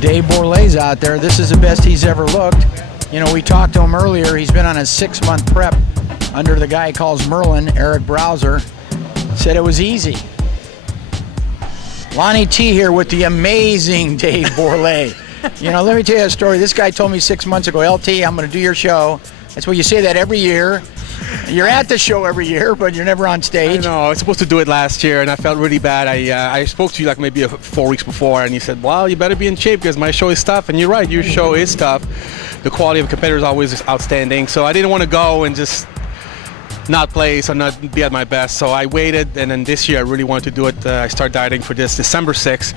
Dave Bourlet's out there. This is the best he's ever looked. You know, we talked to him earlier. He's been on a 6-month prep under the guy he calls Merlin, Eric Browser. Said it was easy. Lonnie T here with the amazing Dave Bourlet. You know, let me tell you a story. This guy told me 6 months ago, LT, I'm going to do your show. That's what you say that every year. You're at the show every year, but you're never on stage. I know. I was supposed to do it last year, and I felt really bad. I spoke to you like maybe 4 weeks before, and you said, well, you better be in shape because my show is tough. And you're right, your show is tough. The quality of competitors is always outstanding. So I didn't want to go and just not place or not be at my best. So I waited, and then this year I really wanted to do it. I started dieting for this December 6th,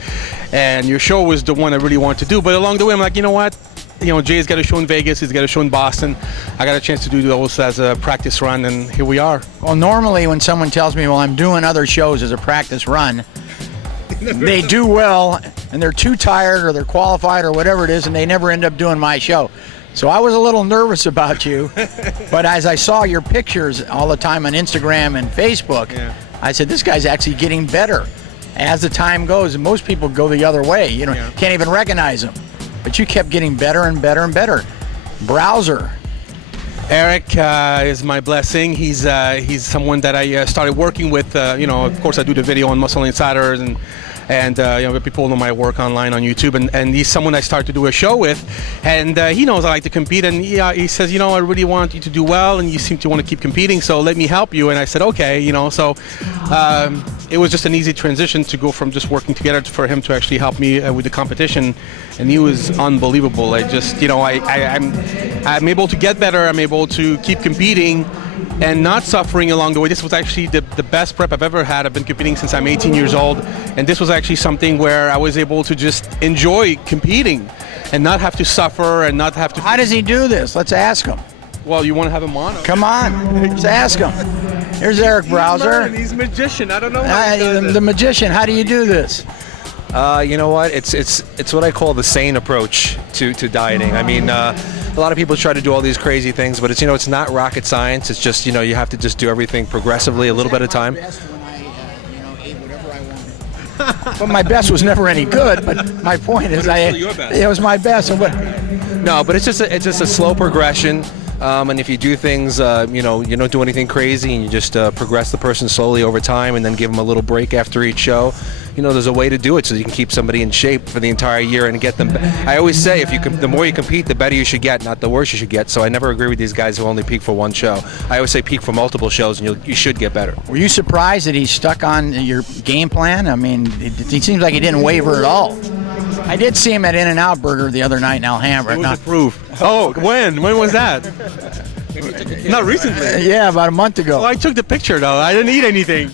and your show was the one I really wanted to do. But along the way, I'm like, you know what? You know, Jay's got a show in Vegas, he's got a show in Boston. I got a chance to do those as a practice run, and here we are. Well, normally when someone tells me, well, I'm doing other shows as a practice run, they do well, and they're too tired or they're qualified or whatever it is, and they never end up doing my show. So I was a little nervous about you, but as I saw your pictures all the time on Instagram and Facebook, yeah. I said, this guy's actually getting better. As the time goes, and most people go the other way. You know, yeah. Can't even recognize him. But you kept getting better and better and better. Browser. Eric is my blessing. He's someone that I started working with. You know, of course, I do the video on Muscle Insiders, and you know, people know my work online on YouTube. And he's someone I started to do a show with, and he knows I like to compete. And he says, you know, I really want you to do well, and you seem to want to keep competing, so let me help you. And I said, okay, you know. So it was just an easy transition to go from just working together for him to actually help me with the competition, and he was unbelievable. I just, you know, I'm able to get better. I'm able to keep competing and not suffering along the way. This was actually the best prep I've ever had. I've been competing since I'm 18 years old, and this was actually something where I was able to just enjoy competing and not have to suffer and not have to... How does he do this? Let's ask him. Well, you want to have him on? Come on, let's ask him. Here's Eric Browser. He's a magician. I don't know how he does the magician. How do you do this? You know what? It's what I call the sane approach to dieting. I mean, a lot of people try to do all these crazy things, but it's, you know, it's not rocket science. It's just, you know, you have to just do everything progressively, a little bit at a time. Well, my best was never any good, but my point is, it was my best. No, but it's just a slow progression. And if you do things, you know, you don't do anything crazy, and you just progress the person slowly over time, and then give them a little break after each show. You know, there's a way to do it so you can keep somebody in shape for the entire year and get them. I always say, the more you compete, the better you should get, not the worse you should get. So I never agree with these guys who only peak for one show. I always say peak for multiple shows, and you should get better. Were you surprised that he stuck on your game plan? I mean, it seems like he didn't waver at all. I did see him at In-N-Out Burger the other night in Alhambra. It was approved. Oh, when? When was that? Not recently. Yeah, about a month ago. Well, I took the picture, though. I didn't eat anything.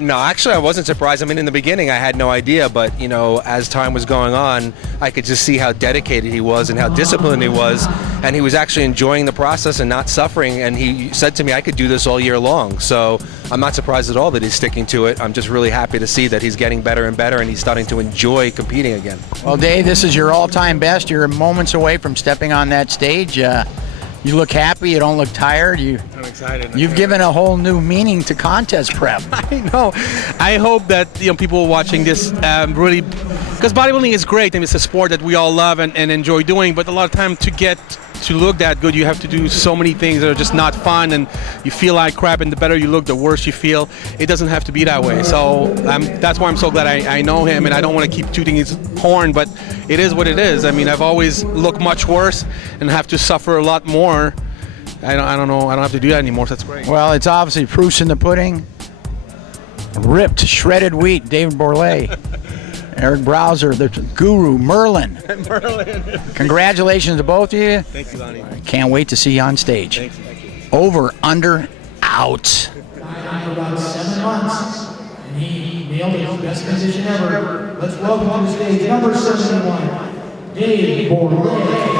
No, actually, I wasn't surprised. I mean, in the beginning, I had no idea. But, you know, as time was going on, I could just see how dedicated he was and how disciplined he was. And he was actually enjoying the process and not suffering. And he said to me, I could do this all year long. So I'm not surprised at all that he's sticking to it. I'm just really happy to see that he's getting better and better, and he's starting to enjoy competing again. Well, Dave, this is your all-time best. You're moments away from stepping on that stage. You look happy. You don't look tired. I'm excited. You've given a whole new meaning to contest prep. I know. I hope that, you know, people watching this really, because bodybuilding is great and it's a sport that we all love and enjoy doing. But a lot of time to get to look that good, you have to do so many things that are just not fun, and you feel like crap. And the better you look, the worse you feel. It doesn't have to be that way. So that's why I'm so glad I know him, and I don't want to keep tooting his horn, but it is what it is. I mean, I've always looked much worse and have to suffer a lot more. I don't know. I don't have to do that anymore. So that's great. Well, it's obviously proofs in the pudding. Ripped, shredded wheat, David Bourlet. Eric Browser, the guru, Merlin. Merlin. Congratulations to both of you. Thank you, Lonnie. Can't wait to see you on stage. Thank you. Over, under, out. For about 7 months, and he nailed his best position ever. Let's welcome to the stage number 71, Dave Bourlet.